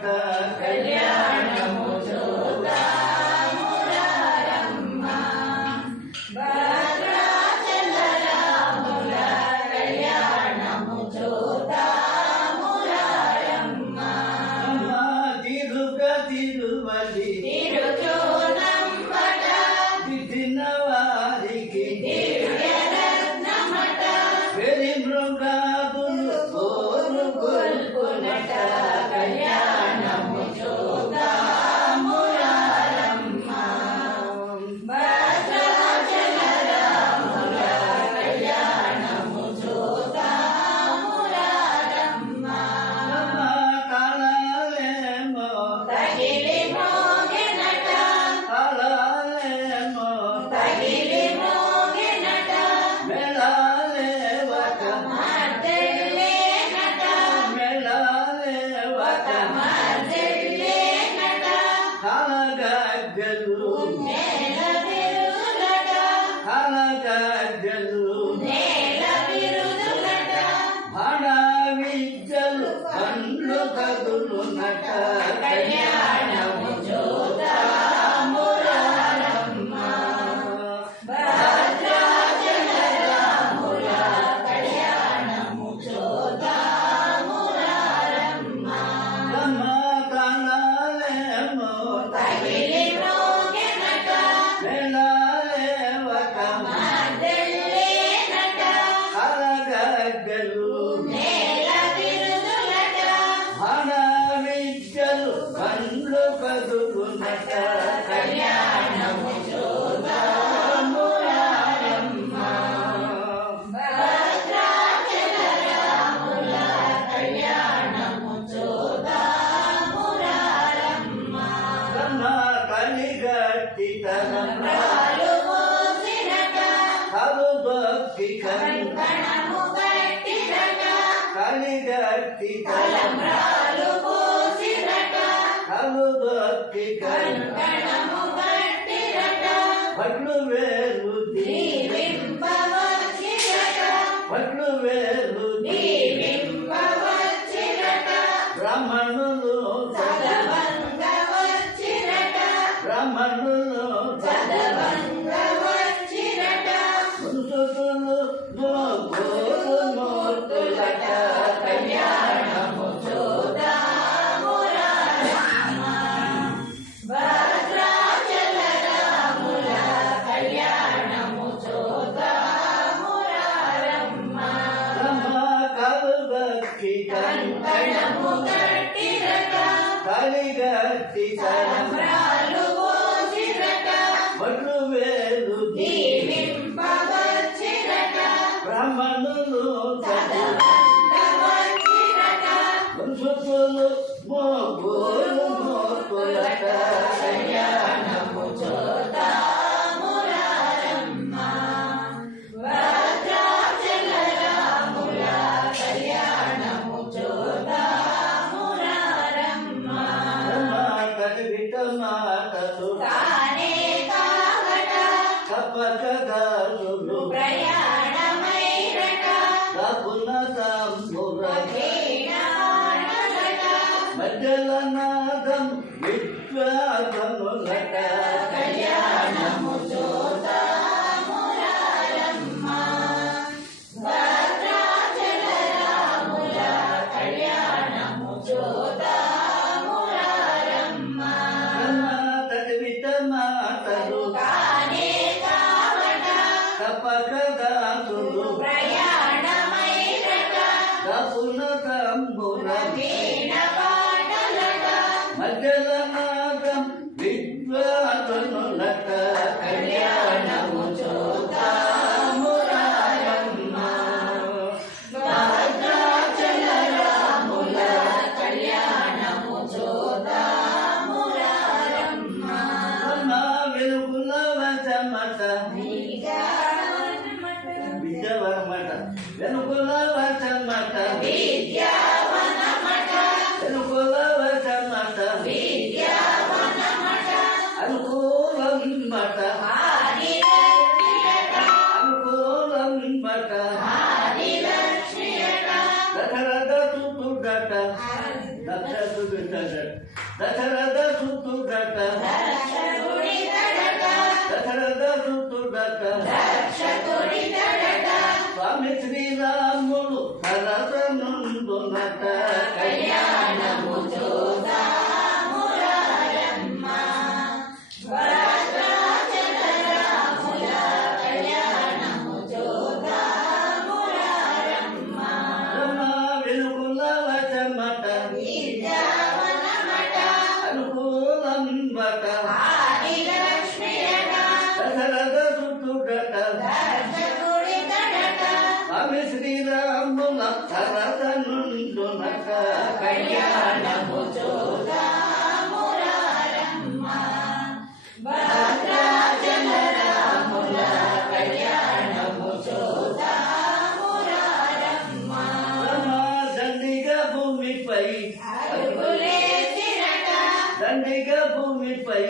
మట కళ్యాణము చూద్దామురారమ్మ భద్రాచలరాముల కళ్యాణము చూద్దామురారమ్మ తిరుగ తిరువలి తిరుచూనంబట విధిన వారికి దివ్యరత్నమట వెలి మృగాదులు కోరు గొల్పునట కళ్యాణము చూద్దామురారమ్మ భద్రాచలరాముల కళ్యాణము చూద్దామురారమ్మ తాళాలేమో తగిలి మోగినట తాళాలేమో తగిలి మోగినట మెళాలేవట మార్దెల్లేనట మెళాలేవట మార్దెల్లేనట కాలగజ్జలు నేల బిరుదులట కాలగజ్జలు నేల బిరుదులట హడావిజ్జలు కళ్ళు కదులునట కళ్యాణము చూద్దామురారమ్మ భద్రాచలరాముల కళ్యాణము చూద్దామురారమ్మ తాళాలేమో తగిలి మోగినట మెళాలేవట మార్దెల్లేనట కాలగజ్జలు నేల బిరుదులట హడావిజ్జలు కళ్ళు కదులునట కళ్యాణము చూద్దామురారమ్మ భద్రాచలరాముల కళ్యాణము చూద్దామురారమ్మ కలిగట్టి తలంబ్రాలు మోసినట కలుగొక్కి కంకణము కట్టినట కలిగట్టి తలంబ్రాలు మోసినట కలుగొక్కి కంకణము కట్టినట భట్లు వేలు దీవింపవచ్చినట భట్లు వేలు దీవింపవచ్చినట బ్రాహ్మణులు చదవంగవచ్చినట బ్రాహ్మణులు చదవంగవచ్చినట మున్సుతులు మోగోలు మూర్తులట కళ్యాణము చూద్దామురారమ్మ భద్రాచలరాముల కళ్యాణము చూద్దామురారమ్మ కలుగక్కి కంకణము కట్టినట కలిగట్టి తలంబ్రాలు మోసినట భట్లు వేలు దీవింపవచ్చినట బ్రాహ్మణులు చదవంగవచ్చినట మున్సుతులు మోగోలు మూర్తులట కళ్యాణము చూద్దామురారమ్మ భద్రాచలరాముల కళ్యాణము చూద్దామురారమ్మ కవిట మాటలు తానే కావట కపకదారులు ప్రయాణమైనట కపున సంపుర వీణాడనట మధ్యల నాదం విశ్వాసములట కళ్యాణము చూద్దామురారమ్మ భద్రాచలరాముల కళ్యాణము చూద్దామురారమ్మ కవిట మాటలు తానే కావట కపకదాసులు ప్రయాణమైనట కపున సంపుర వీణపాటలట మధ్యల నాదం విశ్వాసములట కళ్యాణము చూద్దామురారమ్మ భద్రాచలరాముల కళ్యాణము చూద్దామురారమ్మ వెలుగుల వచమట విద్యావనమట వెనుకుల వచమట విద్యావనమట వెనుకుల వచమట విద్యావనమట అనుకూలం మట అనుకూలం మట దశరథ సుతుడట దశరథుడు దశరథ సుతుడట దశరథ సుతుడట స్వామి శ్రీరాములు భరత నుండునట కళ్యాణము వెలుగుల వచమట అనుకూలం బట దశరథ సుతుడట స్వామి శ్రీరాముల భరత నుండునట కళ్యాణము దండిగా భూమిపై దండిగా భూమిపై